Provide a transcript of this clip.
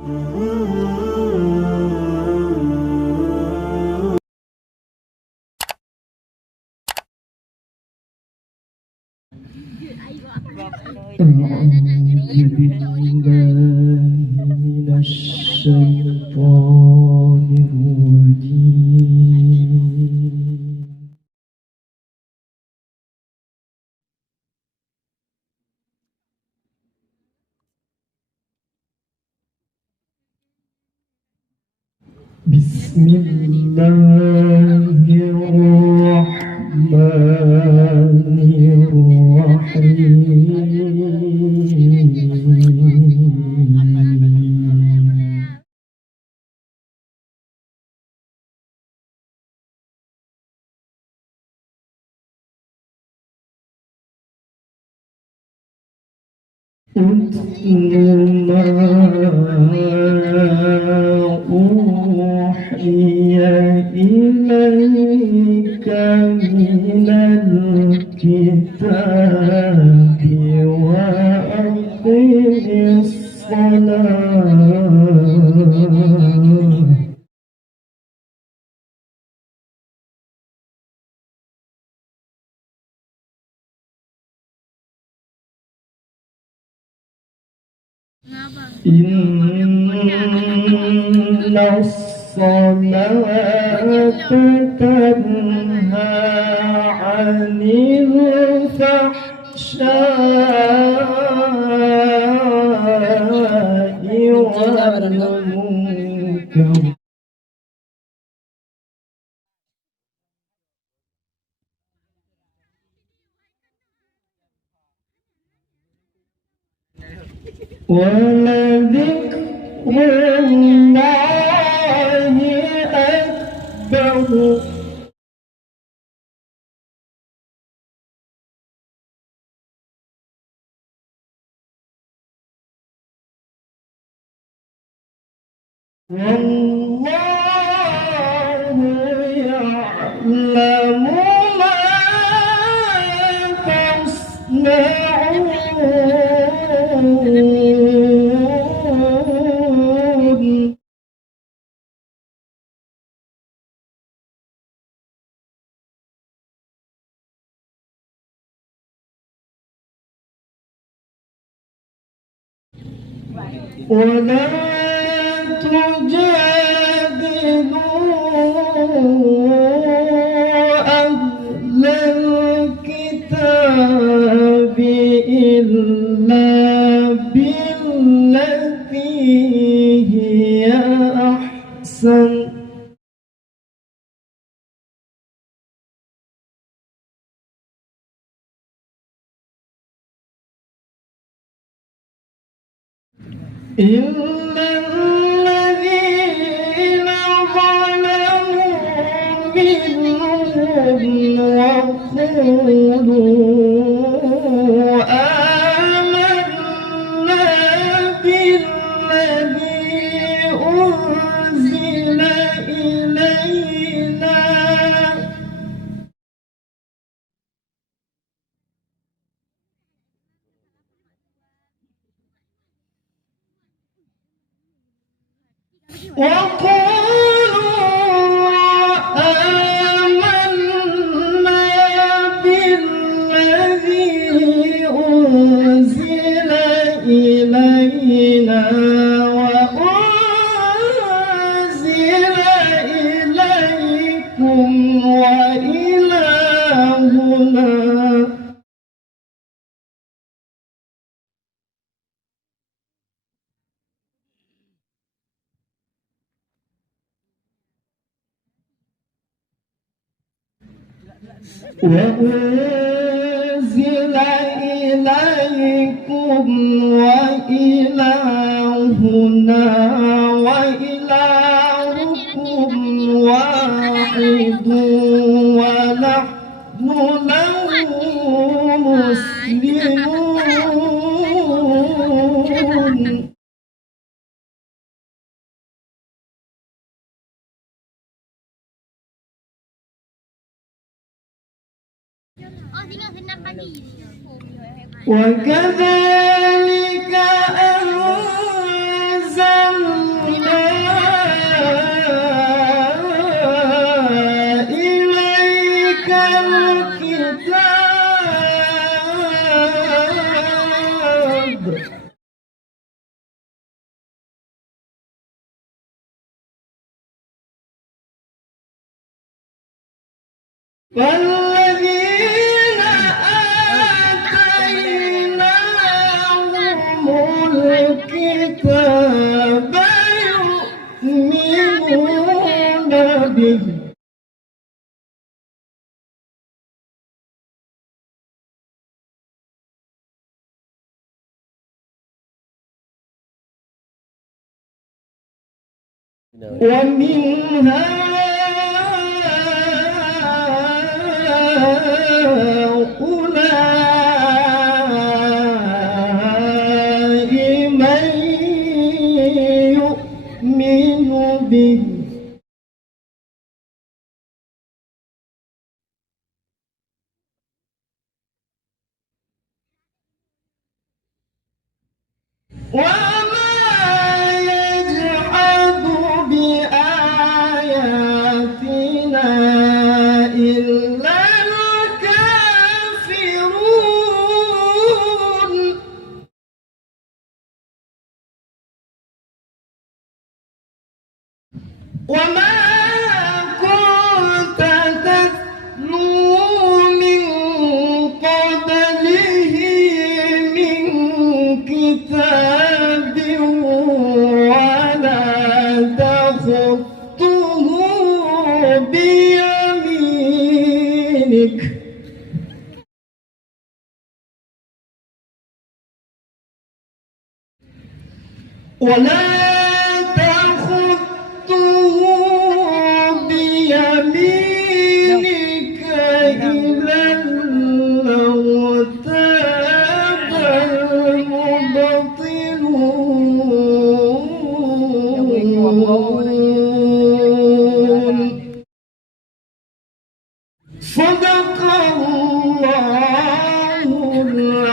من الشيطان الرجيم. بسم الله الرحمن الرحيم. اتل ما أوحي إليك من الكتاب وأقم الصلاة إن الصلاة تنهى عن الفحشاء والمنكر ولذكر الله أكبر. والله يعلم ما تصنعون. ولا تجادلوا أهل الكتاب إلا بالتي هي أحسن إلا الذين ظلموا منهم وقولوا آمنا بالذي أنزل إلينا وقولوا آمنا بالذي أنزل إلينا وأنزل إليكم وإلهنا وأنزل إليكم وإلهنا وإلهكم واحد ونحن له مسلمون. وكذلك أنزلنا فالذين آتيناهم الكتاب يؤمنون به ومن هؤلاء من يؤمن به وما يجحد بآياتنا إلا الكافرون وما كنت تتلو من قبله من كتاب ولا تخطه بيمينك ولا تخطه بيمينك إذا لارتاب المبطلون صدق الله العظيم.